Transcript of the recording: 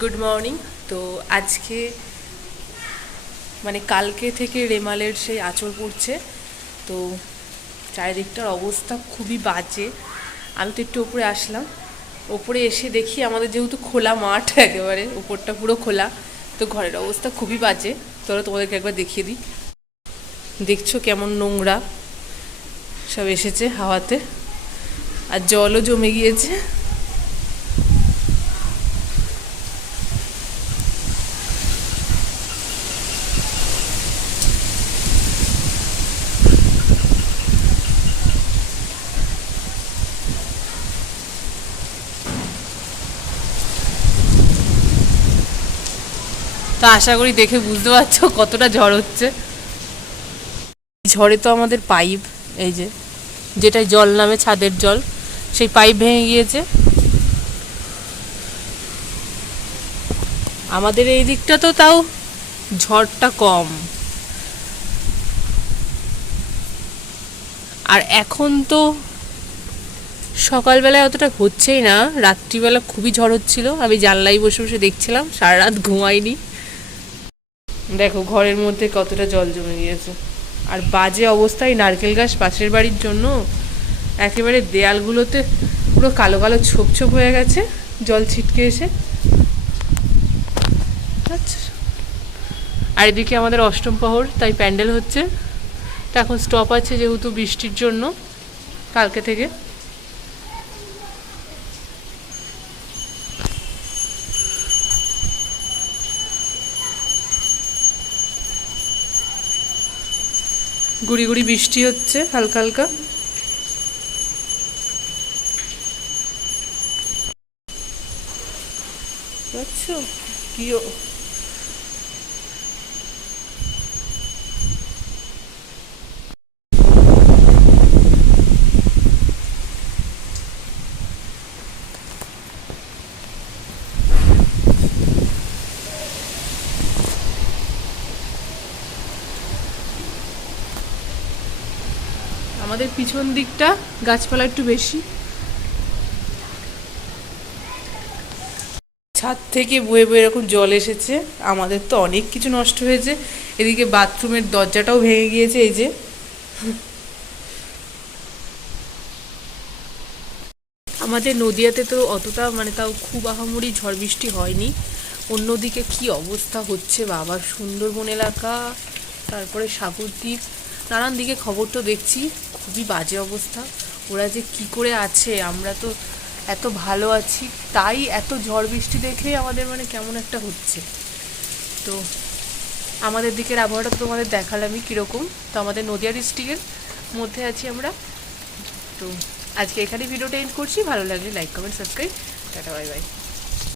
Good morning. তো আজকে মানে কালকে থেকে রেমালের সেই আঁচড় পড়ছে। তো চারিদিকটার অবস্থা খুবই বাজে। আমি তো একটু ওপরে আসলাম, ওপরে এসে দেখি আমাদের যেহেতু খোলা মাঠ, একেবারে উপরটা পুরো খোলা, তো ঘরের অবস্থা খুবই বাজে। তোরা তোমাদেরকে একবার দেখিয়ে দিই। দেখছো কেমন নোংরা সব এসেছে হাওয়াতে, আর জলও জমে গিয়েছে। তো আশা করি দেখে বুঝতে পারছো কতটা ঝড় হচ্ছে। ঝড়ে তো আমাদের পাইপ, এই যে যেটাই জল নামে ছাদের জল, সেই পাইপ ভেঙে গিয়েছে। আমাদের এই দিকটা তো তাও ঝড়টা কম। আর এখন তো সকালবেলায় অতটা হচ্ছেই না, রাত্রিবেলা খুবই ঝড় হচ্ছিল। আমি জানলাই বসে বসে দেখছিলাম, সারা রাত ঘুমাইনি। দেখো ঘরের মধ্যে কতটা জল জমে গিয়েছে। আর বাজে অবস্থায় নারকেল গাছ পাশের বাড়ির জন্য একেবারে দেয়ালগুলোতে পুরো কালো কালো ছোপ ছোপ হয়ে গেছে জল ছিটকে এসে। আচ্ছা, আর এদিকে আমাদের অষ্টম প্রহর, তাই প্যান্ডেল হচ্ছে। তা এখন স্টপ আছে যেহেতু বৃষ্টির জন্য কালকে থেকে। গুড়ি গুড়ি বৃষ্টি হচ্ছে হালকা হালকা। বুঝছো কি আমাদের পিছন দিকটা গাছপালা একটু বেশি, ছাদ থেকে বয়ে বয়ে এরকম জল এসেছে। আমাদের তো অনেক কিছু নষ্ট হয়েছে। এদিকে বাথরুমের দরজাটাও ভেঙে গিয়েছে। এই যে আমাদের নদিয়াতে তো অতটা মানে তাও খুব আহামরি ঝড় বৃষ্টি হয়নি। অন্যদিকে কি অবস্থা হচ্ছে বাবা, সুন্দরবন এলাকা, তারপরে সাগরদ্বীপ, নানান দিকে খবর তো দেখছি, খুবই বাজে অবস্থা। ওরা যে কি করে আছে, আমরা তো এত ভালো আছি, তাই এত ঝড় বৃষ্টি দেখে আমাদের মানে কেমন একটা হচ্ছে। তো আমাদের দিকের আবহাওয়াটা তো তোমাদের দেখালামই কীরকম। তো আমাদের নদিয়া ডিস্ট্রিক্টের মধ্যে আছি আমরা। তো আজকে এখানে ভিডিওটা এন্ড করছি। ভালো লাগলে like comment subscribe. Tata bye bye.